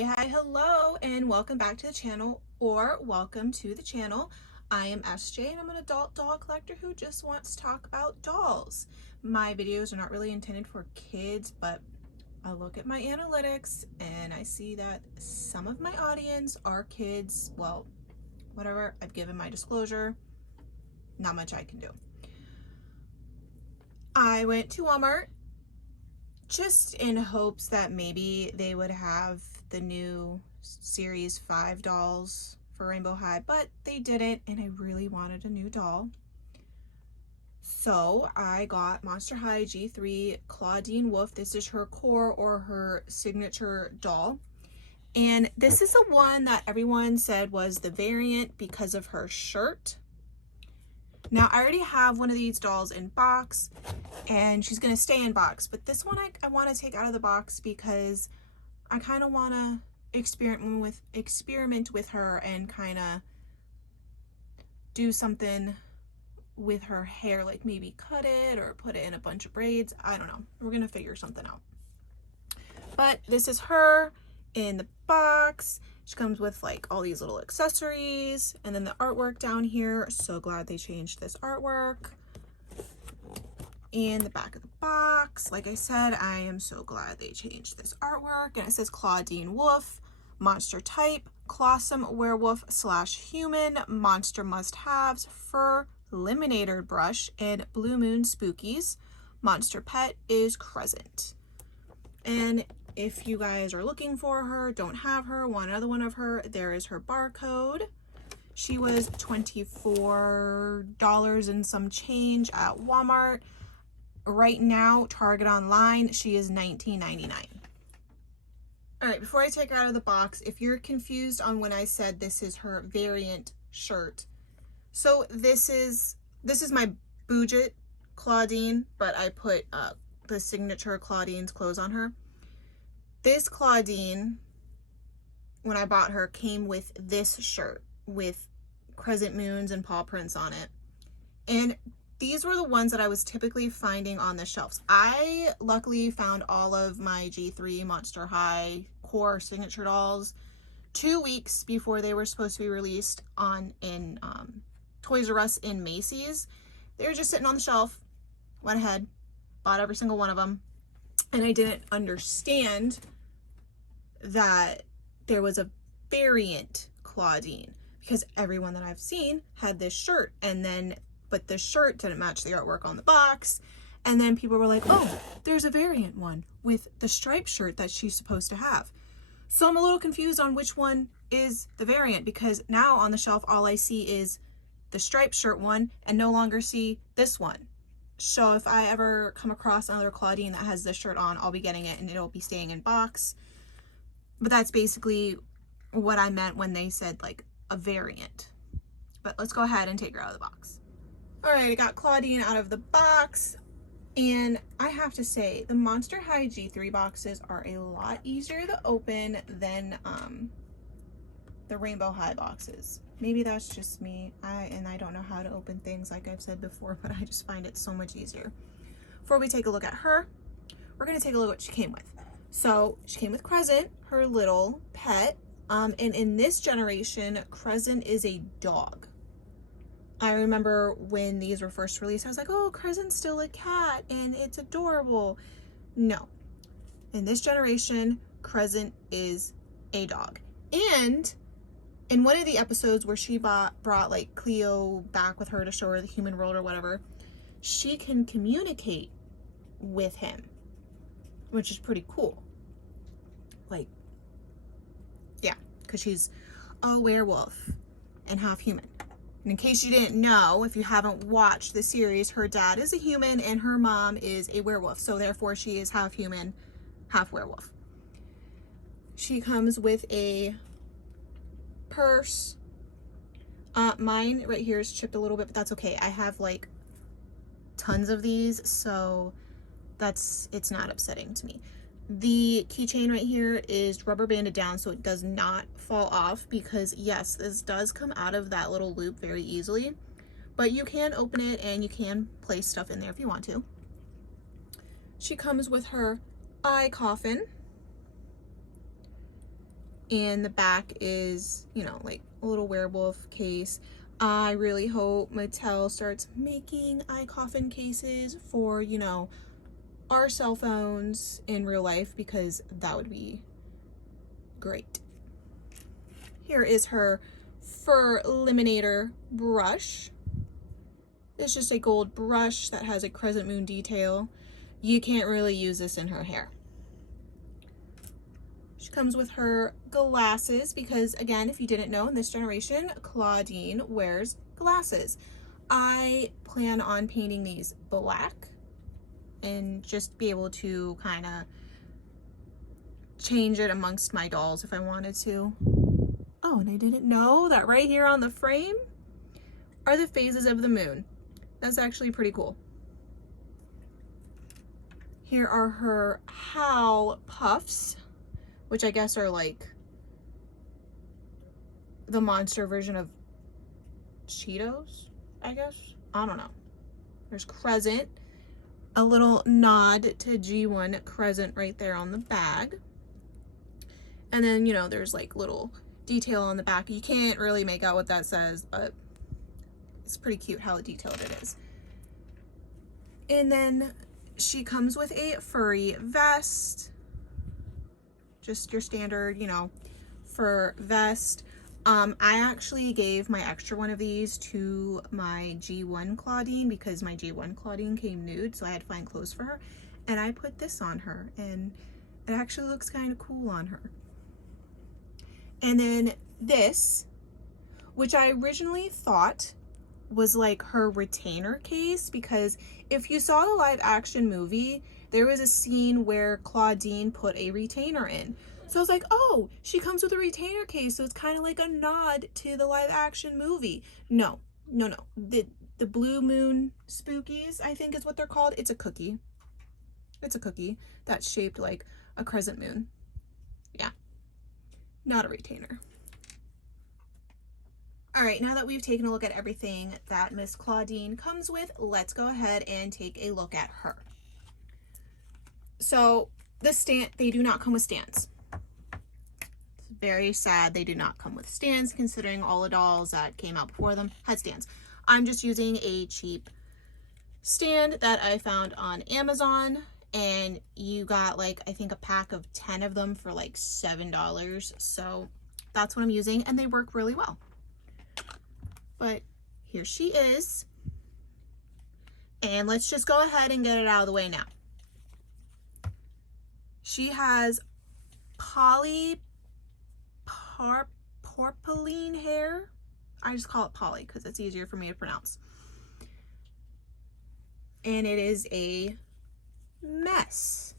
Hi, hello, and welcome back to the channel, or welcome to the channel. I am SJ, and I'm an adult doll collector who just wants to talk about dolls. My videos are not really intended for kids, but I look at my analytics and I see that some of my audience are kids. Well, whatever, I've given my disclosure, not much I can do. I went to Walmart just in hopes that maybe they would have the new series 5 dolls for Rainbow High, but they didn't, and I really wanted a new doll. So I got Monster High G3 Clawdeen Wolf. This is her core or her signature doll. And this is the one that everyone said was the variant because of her shirt. Now, I already have one of these dolls in box, and she's going to stay in box. But this one I want to take out of the box because I kind of want to experiment with her and kind of do something with her hair, like maybe cut it or put it in a bunch of braids. I don't know. We're going to figure something out. But this is her in the box. She comes with like all these little accessories and then the artwork down here. So glad they changed this artwork. In the back of the box, like I said, I am so glad they changed this artwork. And it says Claudine Wolf, monster type, clawsome werewolf / human, monster must-haves, fur, eliminator brush, and blue moon spookies. Monster pet is Crescent. And if you guys are looking for her, don't have her, want another one of her, there is her barcode. She was $24 and some change at Walmart. Right now, Target online, she is $19.99. All right, before I take her out of the box, if you're confused on when I said this is her variant shirt, so this is my budget Claudine, but I put the signature Claudine's clothes on her. This Claudine, when I bought her, came with this shirt with crescent moons and paw prints on it. And these were the ones that I was typically finding on the shelves. I luckily found all of my G3 Monster High core signature dolls 2 weeks before they were supposed to be released in Toys R Us in Macy's. They were just sitting on the shelf. Went ahead, bought every single one of them. And I didn't understand that there was a variant Claudine because everyone that I've seen had this shirt, but the shirt didn't match the artwork on the box. And then people were like, oh, there's a variant one with the striped shirt that she's supposed to have. So I'm a little confused on which one is the variant because now on the shelf, all I see is the striped shirt one and no longer see this one. So if I ever come across another Claudine that has this shirt on, I'll be getting it and it'll be staying in box. But that's basically what I meant when they said like a variant. But let's go ahead and take her out of the box. All right, I got Claudine out of the box. And I have to say, the Monster High G3 boxes are a lot easier to open than the Rainbow High boxes. Maybe that's just me. I don't know how to open things like I've said before, but I just find it so much easier. Before we take a look at her, we're going to take a look at what she came with. So she came with Crescent, her little pet. And in this generation, Crescent is a dog. I remember when these were first released, I was like, oh, Crescent's still a cat and it's adorable. No. In this generation, Crescent is a dog. And in one of the episodes where she brought like Cleo back with her to show her the human world or whatever, she can communicate with him, which is pretty cool. Like, yeah, because she's a werewolf and half human. And in case you didn't know, if you haven't watched the series, her dad is a human and her mom is a werewolf. So therefore she is half human, half werewolf. She comes with a purse. Mine right here is chipped a little bit, but that's okay. I have like tons of these, so it's not upsetting to me. The keychain right here is rubber banded down so it does not fall off because yes, this does come out of that little loop very easily, but you can open it and you can place stuff in there if you want to. She comes with her eye coffin. And the back is, you know, like a little werewolf case. I really hope Mattel starts making eye coffin cases for, you know, our cell phones in real life, because that would be great. Here is her fur eliminator brush. It's just a gold brush that has a crescent moon detail. You can't really use this in her hair. She comes with her glasses because, again, if you didn't know, in this generation, Claudine wears glasses. I plan on painting these black and just be able to kind of change it amongst my dolls if I wanted to. Oh, and I didn't know that right here on the frame are the phases of the moon. That's actually pretty cool. Here are her Howl Puffs, which I guess are like the monster version of Cheetos, I guess. I don't know. There's Crescent, a little nod to G1 Crescent right there on the bag. And then, you know, there's like little detail on the back. You can't really make out what that says, but it's pretty cute how detailed it is. And then she comes with a furry vest. Just your standard, you know, fur vest. I actually gave my extra one of these to my G1 Claudine because my G1 Claudine came nude, so I had to find clothes for her. And I put this on her, and it actually looks kind of cool on her. And then this, which I originally thought was like her retainer case, because if you saw the live action movie, there was a scene where Claudine put a retainer in. So I was like, oh, she comes with a retainer case, so it's kind of like a nod to the live action movie. No. The Blue Moon Spookies, I think is what they're called. It's a cookie. It's a cookie that's shaped like a crescent moon. Yeah, not a retainer. All right, now that we've taken a look at everything that Miss Claudine comes with, let's go ahead and take a look at her. So the stand, they do not come with stands. It's very sad they do not come with stands, considering all the dolls that came out before them had stands. I'm just using a cheap stand that I found on Amazon, and you got like, I think a pack of 10 of them for like $7. So that's what I'm using, and they work really well. But here she is, and let's just go ahead and get it out of the way now. She has polypropylene hair. I just call it poly because it's easier for me to pronounce. And it is a mess.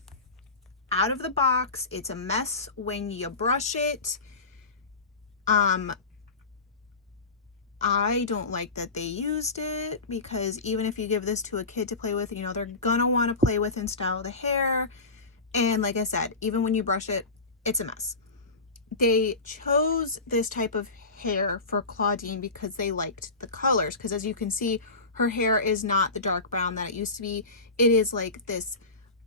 Out of the box, it's a mess when you brush it. I don't like that they used it, because even if you give this to a kid to play with, you know, they're gonna want to play with and style the hair. And like I said, even when you brush it, it's a mess. They chose this type of hair for Claudine because they liked the colors, because as you can see, her hair is not the dark brown that it used to be. It is like this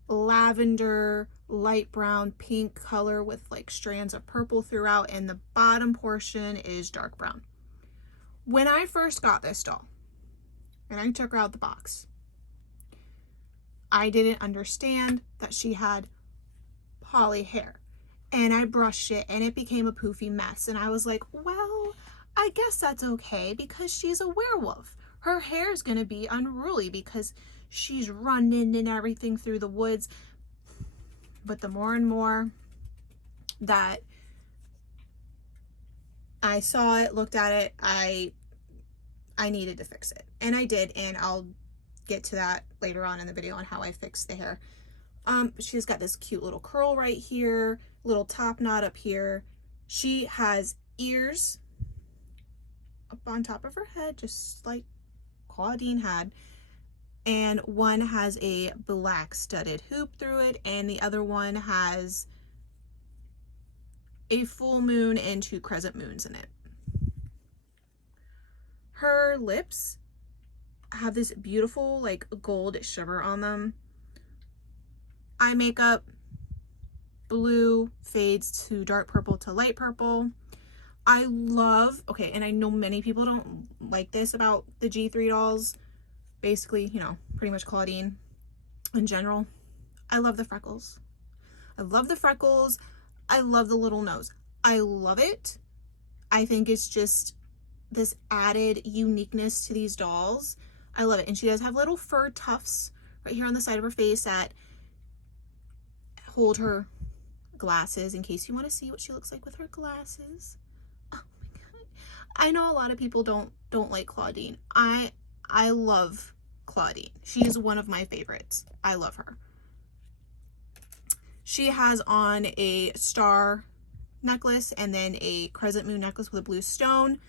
lavender, light brown, pink color with like strands of purple throughout, and the bottom portion is dark brown. When I first got this doll and I took her out the box, I didn't understand that she had poly hair, and I brushed it and it became a poofy mess, and I was like, well, I guess that's okay because she's a werewolf. Her hair is going to be unruly because she's running and everything through the woods. But the more and more that I saw it, looked at it, I needed to fix it, and I did, and I'll get to that later on in the video on how I fixed the hair. She's got this cute little curl right here, little top knot up here. She has ears up on top of her head, just like Claudine had, and one has a black studded hoop through it, and the other one has a full moon and 2 crescent moons in it. Her lips have this beautiful like gold shimmer on them. Eye makeup, blue fades to dark purple to light purple. I love, okay, and I know many people don't like this about the G3 dolls, basically, you know, pretty much Claudine in general. I love the freckles. I love the freckles. I love the little nose. I love it. I think it's just this added uniqueness to these dolls. I love it. And she does have little fur tufts right here on the side of her face that hold her glasses in case you want to see what she looks like with her glasses. Oh my god. I know a lot of people don't like Claudine. I love Claudine. She is one of my favorites. I love her. She has on a star necklace and then a crescent moon necklace with a blue stone.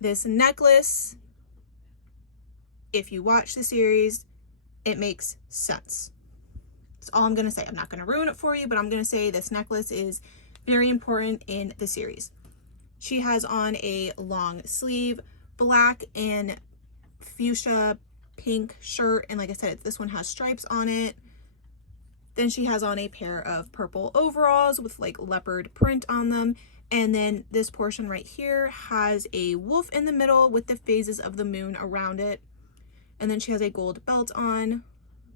This necklace, if you watch the series, it makes sense. That's all I'm going to say. I'm not going to ruin it for you, but I'm going to say this necklace is very important in the series. She has on a long sleeve black and fuchsia pink shirt, and like I said, this one has stripes on it. Then she has on a pair of purple overalls with like leopard print on them. And then this portion right here has a wolf in the middle with the phases of the moon around it. And then she has a gold belt on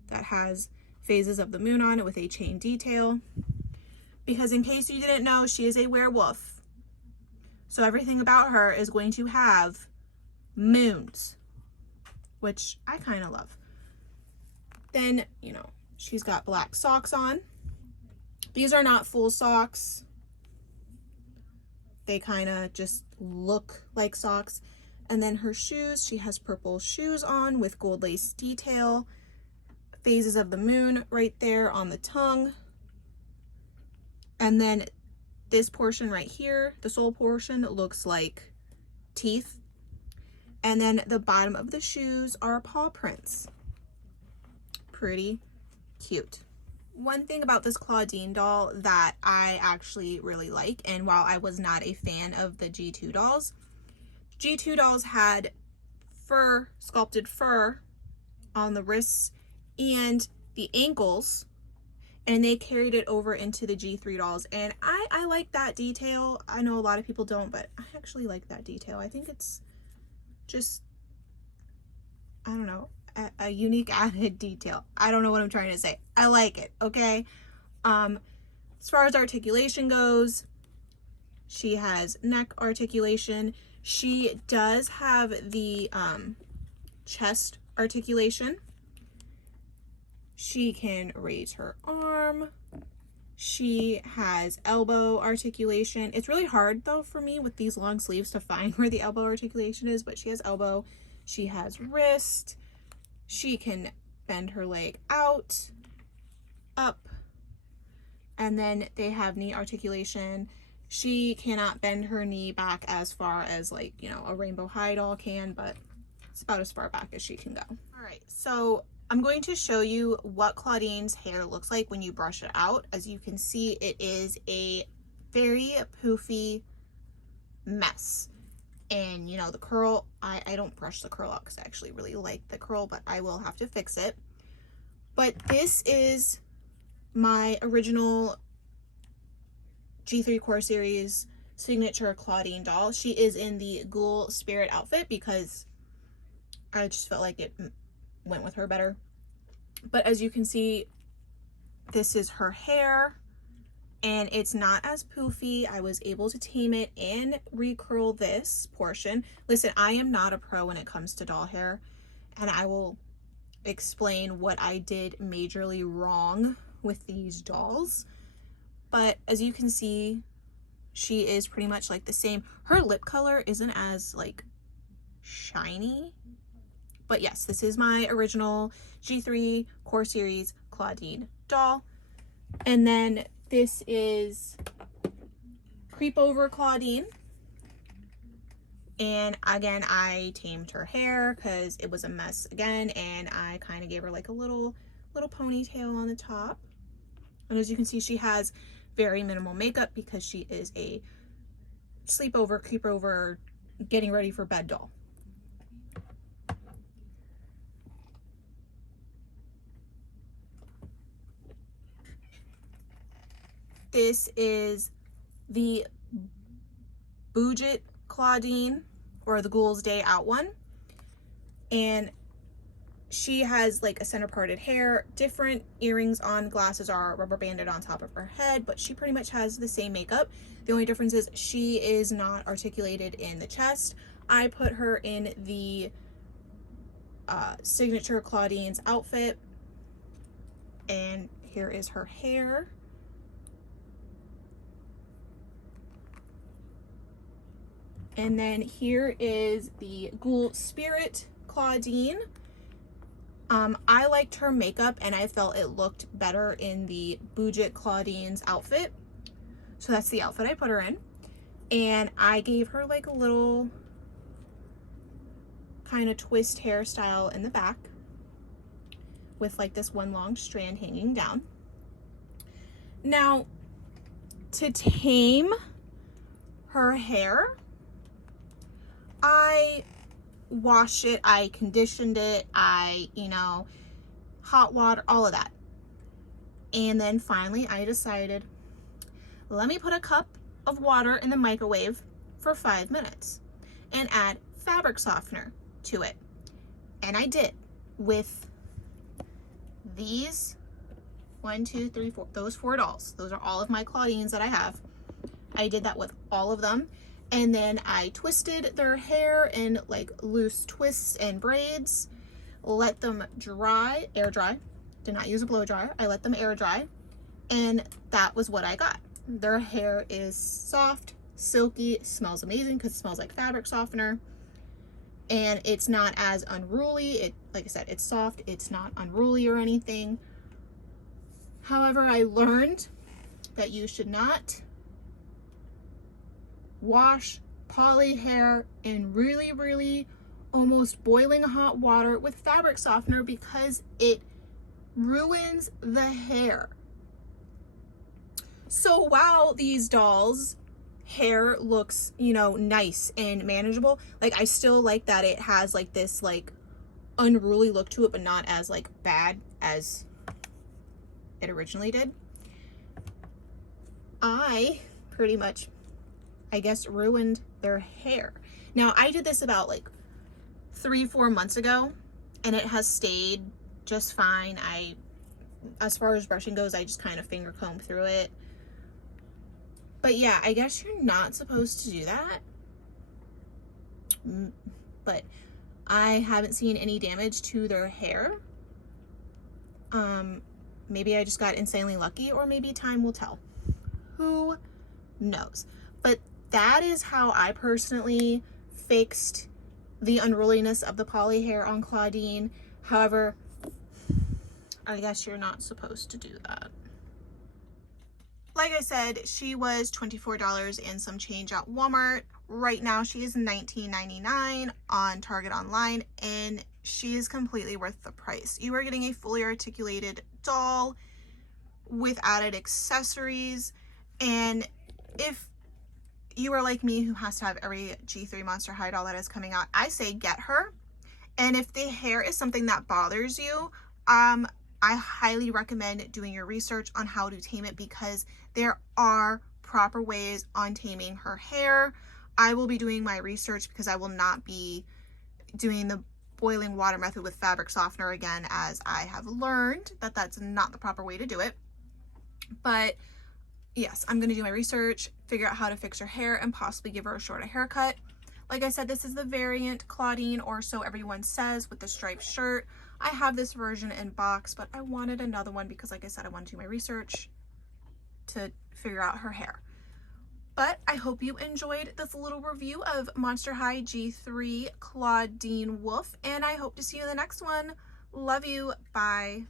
that has phases of the moon on it with a chain detail. Because in case you didn't know, she is a werewolf. So everything about her is going to have moons, which I kind of love. Then, you know, she's got black socks on. These are not full socks. They kind of just look like socks. And then her shoes, she has purple shoes on with gold lace detail. Phases of the moon right there on the tongue. And then this portion right here, the sole portion, looks like teeth. And then the bottom of the shoes are paw prints. Pretty cute. One thing about this Claudine doll that I actually really like, and while I was not a fan of the G2 dolls, G2 dolls had fur, sculpted fur on the wrists and the ankles, and they carried it over into the G3 dolls, and I like that detail. I know a lot of people don't, but I actually like that detail. I think it's just, I don't know, a unique added detail. I don't know what I'm trying to say. I like it, okay? As far as articulation goes, she has neck articulation. She does have the chest articulation. She can raise her arm. She has elbow articulation. It's really hard though for me with these long sleeves to find where the elbow articulation is, but she has elbow. She has wrist. She can bend her leg out, up, and then they have knee articulation. She cannot bend her knee back as far as, like, you know, a Rainbow High doll can, but it's about as far back as she can go. All right, so I'm going to show you what Claudine's hair looks like when you brush it out. As you can see, it is a very poofy mess. And, you know, the curl, I don't brush the curl out because I actually really like the curl, but I will have to fix it. But this is my original G3 Core Series signature Claudine doll. She is in the Ghoul Spirit outfit because I just felt like it went with her better. But as you can see, this is her hair. And it's not as poofy. I was able to tame it and recurl this portion. Listen, I am not a pro when it comes to doll hair, and I will explain what I did majorly wrong with these dolls. But as you can see, she is pretty much like the same. Her lip color isn't as like shiny. But yes, this is my original G3 Core Series Claudine doll. And then this is Creep Over Claudine. And again, I tamed her hair because it was a mess again, and I kind of gave her like a little ponytail on the top. And as you can see, she has very minimal makeup because she is a sleepover, creep over, getting ready for bed doll. This is the Budget Claudine, or the Ghoul's Day Out one. And she has like a center parted hair, different earrings on, glasses are rubber banded on top of her head, but she pretty much has the same makeup. The only difference is she is not articulated in the chest. I put her in the signature Claudine's outfit, and here is her hair. And then here is the Ghoul Spirit Claudine. I liked her makeup and I felt it looked better in the Budget Claudine's outfit. So that's the outfit I put her in. And I gave her like a little kind of twist hairstyle in the back with like this one long strand hanging down. Now, to tame her hair, I washed it, I conditioned it, I, hot water, all of that. And then finally I decided, let me put a cup of water in the microwave for 5 minutes and add fabric softener to it. And I did with these 1, 2, 3, 4, those 4 dolls. Those are all of my Claudines that I have. I did that with all of them. And then I twisted their hair in like loose twists and braids, let them dry, air dry. Did not use a blow dryer. I let them air dry, and that was what I got. Their hair is soft, silky, smells amazing because it smells like fabric softener, and it's not as unruly. Like I said, it's soft, it's not unruly or anything. However, I learned that you should not wash poly hair in really, really almost boiling hot water with fabric softener because it ruins the hair. So while these dolls' hair looks, nice and manageable, like I still like that it has like this like unruly look to it, but not as like bad as it originally did. I pretty much, I guess, ruined their hair. Now, I did this about like 3-4 months ago, and it has stayed just fine. As far as brushing goes, I just kind of finger comb through it. But yeah, I guess you're not supposed to do that. But I haven't seen any damage to their hair. Maybe I just got insanely lucky, or maybe time will tell. Who knows? But that is how I personally fixed the unruliness of the poly hair on Claudine. However, I guess you're not supposed to do that. Like I said, she was $24 and some change at Walmart. Right now she is $19.99 on Target online, and she is completely worth the price. You are getting a fully articulated doll with added accessories, and if you are like me who has to have every G3 Monster High doll that is coming out, I say get her. And if the hair is something that bothers you, I highly recommend doing your research on how to tame it, because there are proper ways on taming her hair. I will be doing my research because I will not be doing the boiling water method with fabric softener again, as I have learned that that's not the proper way to do it. But yes, I'm going to do my research, figure out how to fix her hair, and possibly give her a shorter haircut. Like I said, this is the variant Claudine, or so everyone says, with the striped shirt. I have this version in box, but I wanted another one because, like I said, I want to do my research to figure out her hair. But I hope you enjoyed this little review of Monster High G3 Clawdeen Wolf, and I hope to see you in the next one. Love you. Bye.